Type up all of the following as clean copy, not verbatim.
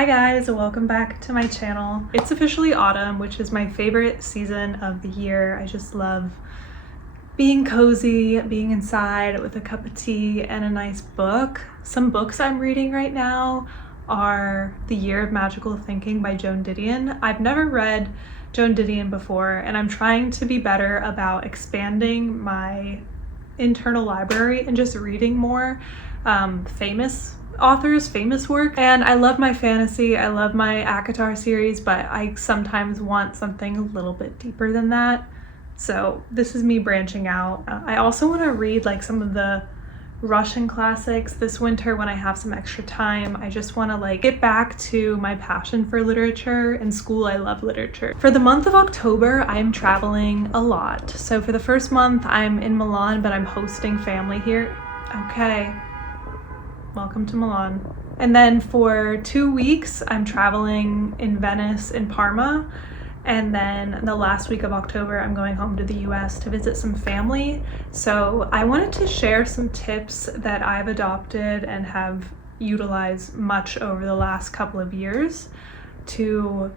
Hi guys, welcome back to my channel. It's officially autumn, which is my favorite season of the year. I just love being cozy, being inside with a cup of tea and a nice book. Some books I'm reading right now are The Year of Magical Thinking by Joan Didion. I've never read Joan Didion before, and I'm trying to be better about expanding my internal library and just reading more famous authors, famous work. And I love my fantasy, I love my ACOTAR series, but I sometimes want something a little bit deeper than that. So this is me branching out. I also want to read like some of the Russian classics this winter when I have some extra time. I just want to like get back to my passion for literature. In school, I love literature. For the month of October, I'm traveling a lot. So for the first month, I'm in Milan, but I'm hosting family here. Okay. Welcome to Milan. And then for 2 weeks, I'm traveling in Venice and Parma. And then the last week of October, I'm going home to the US to visit some family. So I wanted to share some tips that I've adopted and have utilized much over the last couple of years to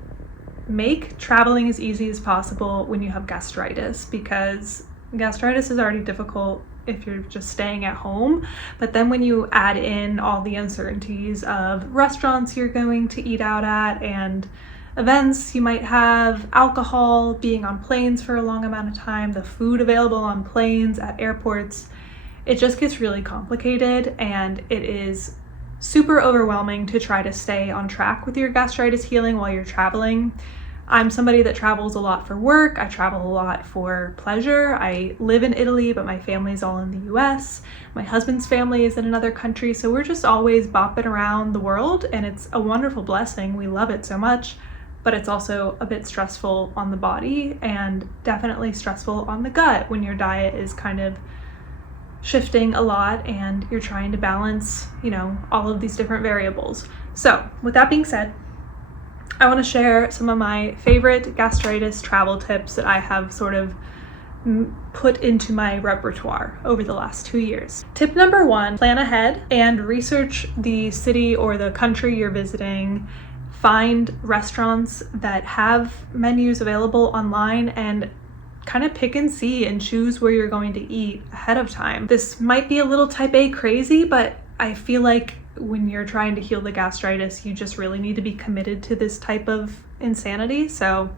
make traveling as easy as possible when you have gastritis, because gastritis is already difficult if you're just staying at home, but then when you add in all the uncertainties of restaurants you're going to eat out at and events you might have, alcohol, being on planes for a long amount of time, the food available on planes, at airports, it just gets really complicated, and it is super overwhelming to try to stay on track with your gastritis healing while you're traveling. I'm somebody that travels a lot for work. I travel a lot for pleasure. I live in Italy, but my family's all in the US. My husband's family is in another country, so we're just always bopping around the world, and it's a wonderful blessing. We love it so much, but it's also a bit stressful on the body and definitely stressful on the gut when your diet is kind of shifting a lot and you're trying to balance, all of these different variables. So with that being said, I want to share some of my favorite gastritis travel tips that I have sort of put into my repertoire over the last 2 years. Tip number 1, plan ahead and research the city or the country you're visiting. Find restaurants that have menus available online and kind of pick and see and choose where you're going to eat ahead of time. This might be a little type A crazy, but I feel like when you're trying to heal the gastritis, you just really need to be committed to this type of insanity. So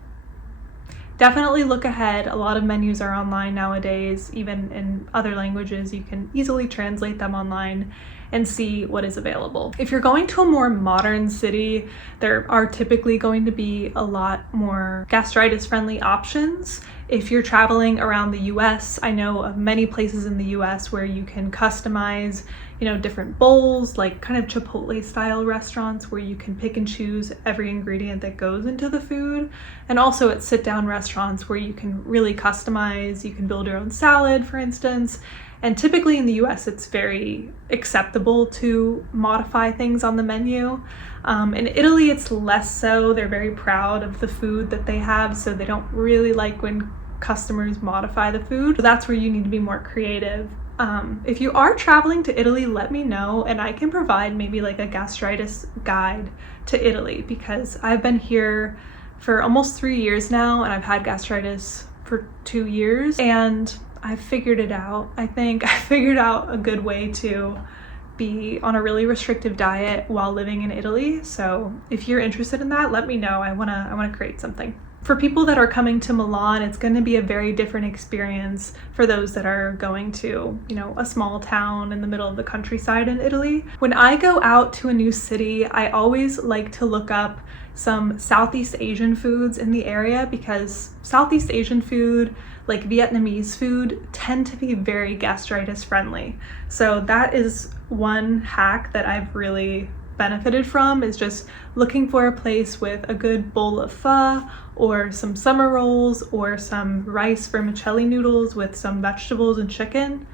definitely look ahead. A lot of menus are online nowadays, even in other languages. You can easily translate them online and see what is available. If you're going to a more modern city, there are typically going to be a lot more gastritis-friendly options. If you're traveling around the US, I know of many places in the US where you can customize, different bowls, like kind of Chipotle style restaurants where you can pick and choose every ingredient that goes into the food. And also at sit-down restaurants where you can really customize, you can build your own salad, for instance. And typically in the US, it's very acceptable to modify things on the menu. In Italy, it's less so. They're very proud of the food that they have, so they don't really like when customers modify the food. So that's where you need to be more creative. If you are traveling to Italy, let me know, and I can provide maybe like a gastritis guide to Italy, because I've been here for almost 3 years now, and I've had gastritis for 2 years, and I've figured it out. I think I figured out a good way to be on a really restrictive diet while living in Italy. So if you're interested in that, let me know. I wanna create something. For people that are coming to Milan, it's going to be a very different experience for those that are going to, a small town in the middle of the countryside in Italy. When I go out to a new city, I always like to look up some Southeast Asian foods in the area, because Southeast Asian food, like Vietnamese food, tend to be very gastritis friendly. So that is one hack that I've really benefited from, is just looking for a place with a good bowl of pho or some summer rolls or some rice vermicelli noodles with some vegetables and chicken.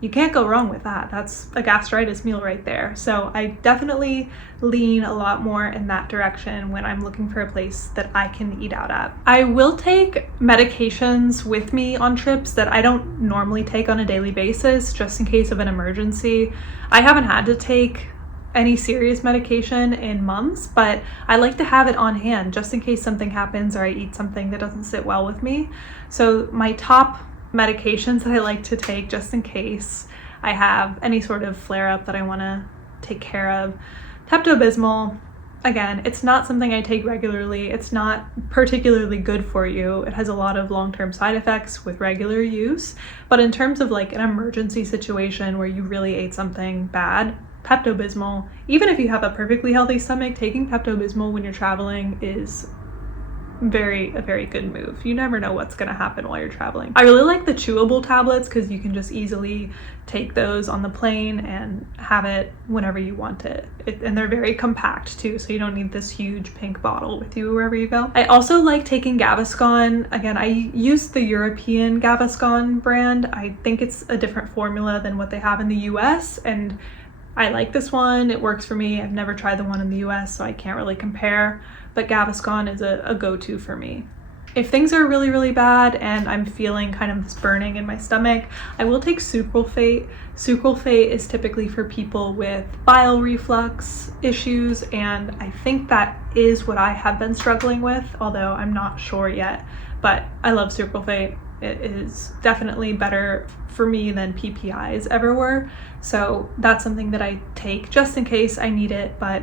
You can't go wrong with that. That's a gastritis meal right there. So I definitely lean a lot more in that direction when I'm looking for a place that I can eat out at. I will take medications with me on trips that I don't normally take on a daily basis, just in case of an emergency. I haven't had to take any serious medication in months, but I like to have it on hand just in case something happens or I eat something that doesn't sit well with me. So my top medications that I like to take just in case I have any sort of flare-up that I want to take care of: Pepto-Bismol. Again, it's not something I take regularly. It's not particularly good for you. It has a lot of long-term side effects with regular use, but in terms of like an emergency situation where you really ate something bad, Pepto-Bismol, even if you have a perfectly healthy stomach, taking Pepto-Bismol when you're traveling is a very good move. You never know what's gonna happen while you're traveling. I really like the chewable tablets because you can just easily take those on the plane and have it whenever you want it. And they're very compact too, so you don't need this huge pink bottle with you wherever you go. I also like taking Gaviscon. Again, I use the European Gaviscon brand. I think it's a different formula than what they have in the US, and I like this one. It works for me. I've never tried the one in the US, so I can't really compare, but Gaviscon is a go-to for me. If things are really bad and I'm feeling kind of this burning in my stomach, I will take sucralfate. Sucralfate is typically for people with bile reflux issues, and I think that is what I have been struggling with, although I'm not sure yet, but I love sucralfate. It is definitely better for me than PPIs ever were, so that's something that I take just in case I need it, but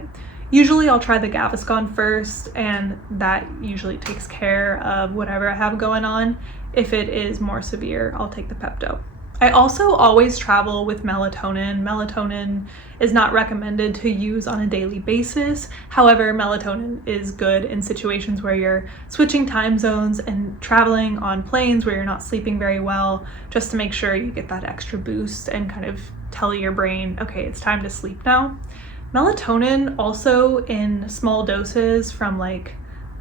usually I'll try the Gaviscon first, and that usually takes care of whatever I have going on. If it is more severe, I'll take the Pepto. I also always travel with melatonin. Melatonin is not recommended to use on a daily basis. However, melatonin is good in situations where you're switching time zones and traveling on planes where you're not sleeping very well, just to make sure you get that extra boost and kind of tell your brain, okay, it's time to sleep now. Melatonin also in small doses from like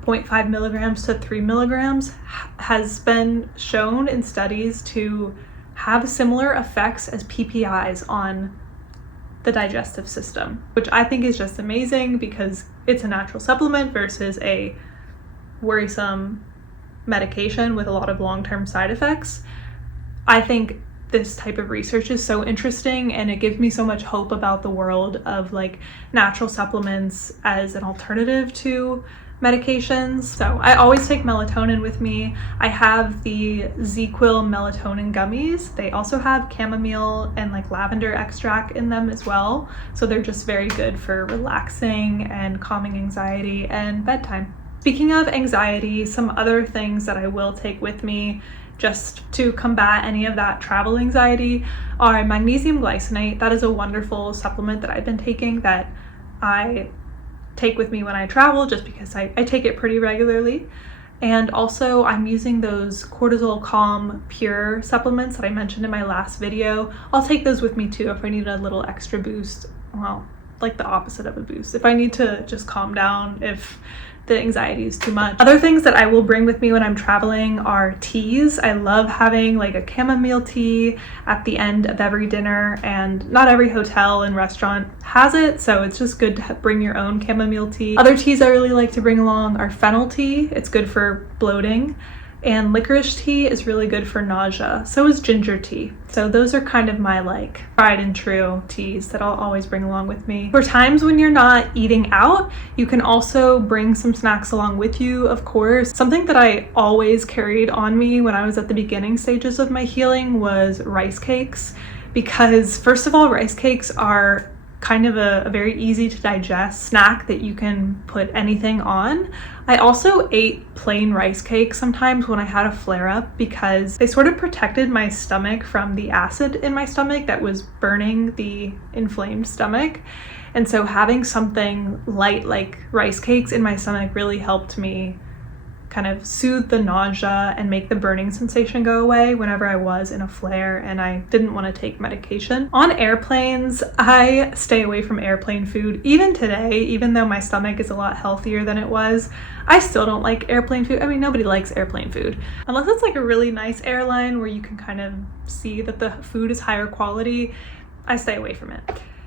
0.5 milligrams to 3 milligrams has been shown in studies to have similar effects as PPIs on the digestive system, which I think is just amazing because it's a natural supplement versus a worrisome medication with a lot of long-term side effects. I think this type of research is so interesting, and it gives me so much hope about the world of like natural supplements as an alternative to medications. So I always take melatonin with me. I have the ZzzQuil melatonin gummies. They also have chamomile and like lavender extract in them as well. So they're just very good for relaxing and calming anxiety and bedtime. Speaking of anxiety, some other things that I will take with me just to combat any of that travel anxiety are magnesium glycinate. That is a wonderful supplement that I've been taking that I take with me when I travel just because I take it pretty regularly. And also I'm using those cortisol calm pure supplements that I mentioned in my last video. I'll take those with me too if I need a little extra boost. Well, like the opposite of a boost. If I need to just calm down, if the anxiety is too much. Other things that I will bring with me when I'm traveling are teas. I love having like a chamomile tea at the end of every dinner, and not every hotel and restaurant has it, so it's just good to bring your own chamomile tea. Other teas I really like to bring along are fennel tea. It's good for bloating. And licorice tea is really good for nausea. So is ginger tea. So those are kind of my like tried and true teas that I'll always bring along with me. For times when you're not eating out, you can also bring some snacks along with you, of course. Something that I always carried on me when I was at the beginning stages of my healing was rice cakes, because first of all, rice cakes are kind of a very easy to digest snack that you can put anything on. I also ate plain rice cakes sometimes when I had a flare-up because they sort of protected my stomach from the acid in my stomach that was burning the inflamed stomach. And so having something light like rice cakes in my stomach really helped me kind of soothe the nausea and make the burning sensation go away whenever I was in a flare and I didn't want to take medication. On airplanes, I stay away from airplane food. Even today, even though my stomach is a lot healthier than it was, I still don't like airplane food. I mean, nobody likes airplane food. Unless it's like a really nice airline where you can kind of see that the food is higher quality, I stay away from it.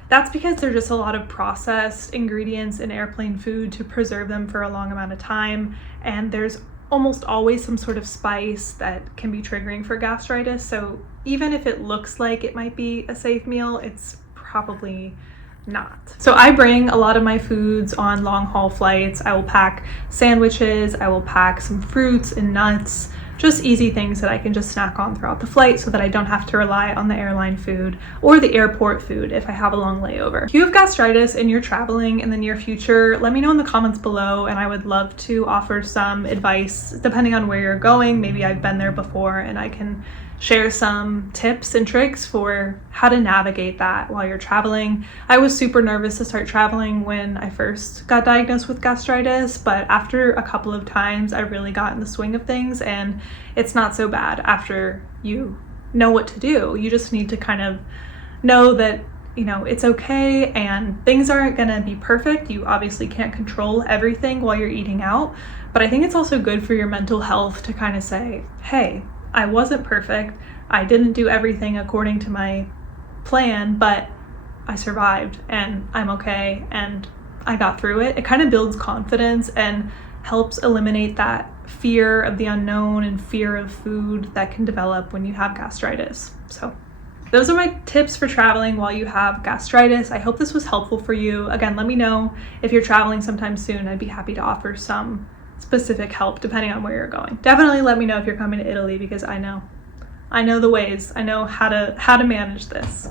That's because there's just a lot of processed ingredients in airplane food to preserve them for a long amount of time, and there's almost always some sort of spice that can be triggering for gastritis. So even if it looks like it might be a safe meal, it's probably not. So I bring a lot of my foods on long haul flights. I will pack sandwiches, I will pack some fruits and nuts, just easy things that I can just snack on throughout the flight so that I don't have to rely on the airline food or the airport food if I have a long layover. If you have gastritis and you're traveling in the near future, let me know in the comments below and I would love to offer some advice depending on where you're going. Maybe I've been there before and I can share some tips and tricks for how to navigate that while you're traveling. I was super nervous to start traveling when I first got diagnosed with gastritis, but after a couple of times I really got in the swing of things and it's not so bad after you know what to do. You just need to kind of know that, you know, it's okay and things aren't gonna be perfect. You obviously can't control everything while you're eating out, but I think it's also good for your mental health to kind of say, hey, I wasn't perfect. I didn't do everything according to my plan, but I survived and I'm okay and I got through it. It kind of builds confidence and helps eliminate that fear of the unknown and fear of food that can develop when you have gastritis. So those are my tips for traveling while you have gastritis. I hope this was helpful for you. Again, let me know if you're traveling sometime soon. I'd be happy to offer some specific help depending on where you're going. Definitely let me know if you're coming to Italy because I know the ways. I know how to manage this.